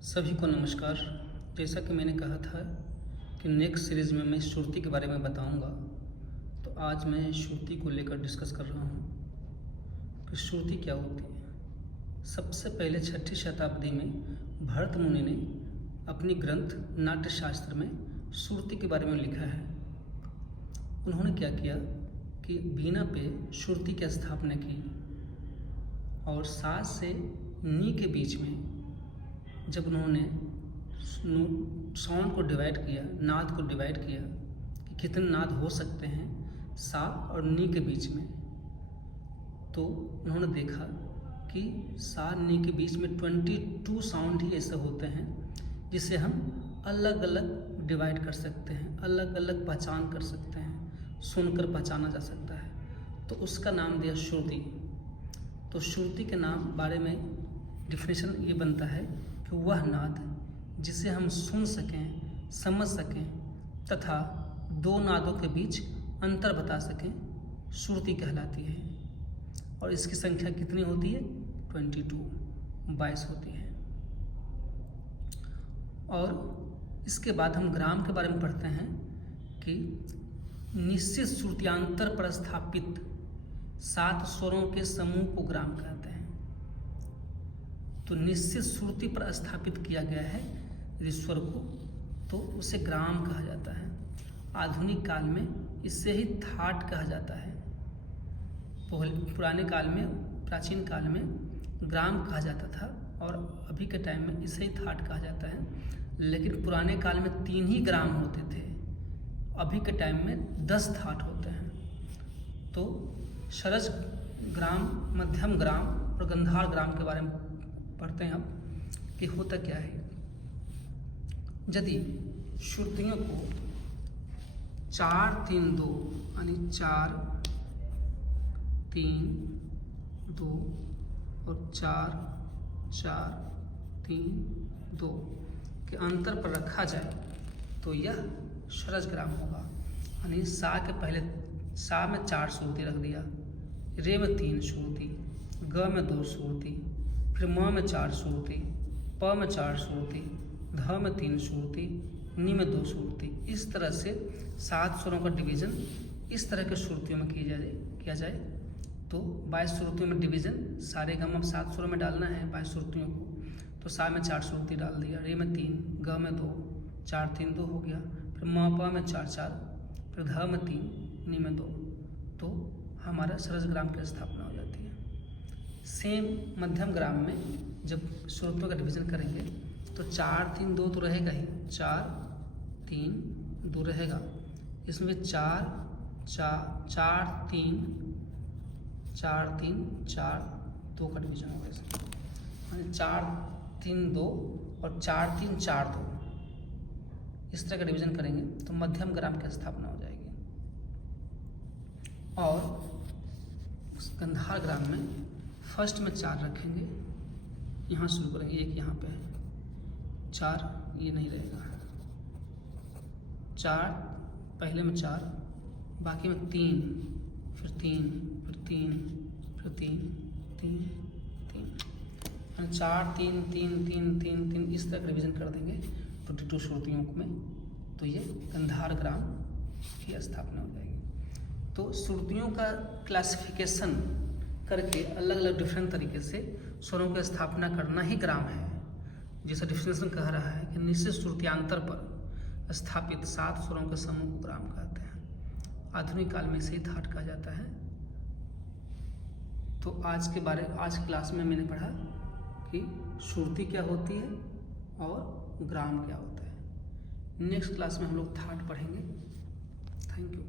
सभी को नमस्कार। जैसा कि मैंने कहा था कि नेक्स्ट सीरीज़ में मैं श्रुति के बारे में बताऊंगा, तो आज मैं श्रुति को लेकर डिस्कस कर रहा हूं कि श्रुति क्या होती है। सबसे पहले 6ठी शताब्दी में भरत मुनि ने अपनी ग्रंथ नाट्यशास्त्र में श्रुति के बारे में लिखा है। उन्होंने क्या किया कि वीणा पे श्रुति की स्थापना की और सा से नी के बीच में जब उन्होंने साउंड को डिवाइड किया, नाद को डिवाइड किया कि कितने नाद हो सकते हैं सा और नी के बीच में, तो उन्होंने देखा कि सा नी के बीच में 22 साउंड ही ऐसे होते हैं जिसे हम अलग अलग डिवाइड कर सकते हैं, अलग अलग पहचान कर सकते हैं, सुनकर पहचाना जा सकता है। तो उसका नाम दिया श्रुति। तो श्रुति के नाम बारे में डिफिनेशन ये बनता है कि वह नाद जिसे हम सुन सकें, समझ सकें तथा दो नादों के बीच अंतर बता सकें, श्रुति कहलाती है। और इसकी संख्या कितनी होती है? 22 होती है। और इसके बाद हम ग्राम के बारे में पढ़ते हैं कि निश्चित श्रुतियांतर पर स्थापित 7 स्वरों के समूह को ग्राम कहते हैं। तो निश्चित श्रुति पर स्थापित किया गया है यदि स्वर को, तो उसे ग्राम कहा जाता है। आधुनिक काल में इससे ही थाट कहा जाता है। पुराने काल में, प्राचीन काल में ग्राम कहा जाता था और अभी के टाइम में इसे ही थाट कहा जाता है। लेकिन पुराने काल में 3 ही ग्राम होते थे, अभी के टाइम में 10 थाट होते हैं। तो सरस ग्राम, मध्यम ग्राम और गंधार ग्राम के बारे में पढ़ते हैं अब कि होता क्या है। यदि श्रुतियों को 4 3 2 यानी 4 3 2 और 4 4 3 2 के अंतर पर रखा जाए तो यह सरस ग्राम होगा। यानी सा के पहले सा में 4 श्रुति रख दिया, रे में 3 श्रुति, ग में 2 श्रुति, फिर म में 4 श्रुति, प में 4 श्रुति, ध में 3 श्रुति, नी में 2 श्रुति। इस तरह से 7 स्वरों का डिवीज़न इस तरह के श्रुतियों में किया जाए तो 22 श्रुतियों में डिवीज़न सारे गम अब 7 स्वरों में डालना है 22 श्रुतियों को। तो सा में 4 श्रुति डाल दिया, रे में 3, ग में 2, 4 3 2 हो गया, फिर म प में 4 4, फिर ध में 3, नी में 2, तो हमारा सरस ग्राम की स्थापना हो जाती है। सेम मध्यम ग्राम में जब श्रुतियों का डिवीज़न करेंगे तो 4 3 2 तो रहेगा ही, 4 3 2 रहेगा। इसमें 4 4 3 4 3 4 2 का डिवीज़न होगा इसमें, 4 3 2 और 4 3 4 2। इस तरह का डिवीज़न करेंगे तो मध्यम ग्राम की स्थापना हो जाएगी। और गंधार ग्राम में फर्स्ट में 4 रखेंगे, यहाँ शुरू करेंगे, एक यहाँ पे है 4, ये नहीं रहेगा, 4 पहले में 4, बाकी में 3, फिर 3, फिर 3, फिर 3 3 3, 4 3 3 3 3 3 इस तरह रिवीजन कर देंगे 22 श्रुतियों में, तो ये गंधार ग्राम की स्थापना हो जाएगी। तो श्रुतियों का क्लासिफिकेशन करके अलग अलग डिफरेंट तरीके से स्वरों की स्थापना करना ही ग्राम है। जैसा डिफिनेशन कह रहा है कि निश्चित श्रुतियांतर पर स्थापित 7 स्वरों के समूह को ग्राम कहते हैं। आधुनिक काल में इसे ही थाट कहा जाता है। तो आज क्लास में मैंने पढ़ा कि श्रुति क्या होती है और ग्राम क्या होता है। नेक्स्ट क्लास में हम लोग थाट पढ़ेंगे। Thank you.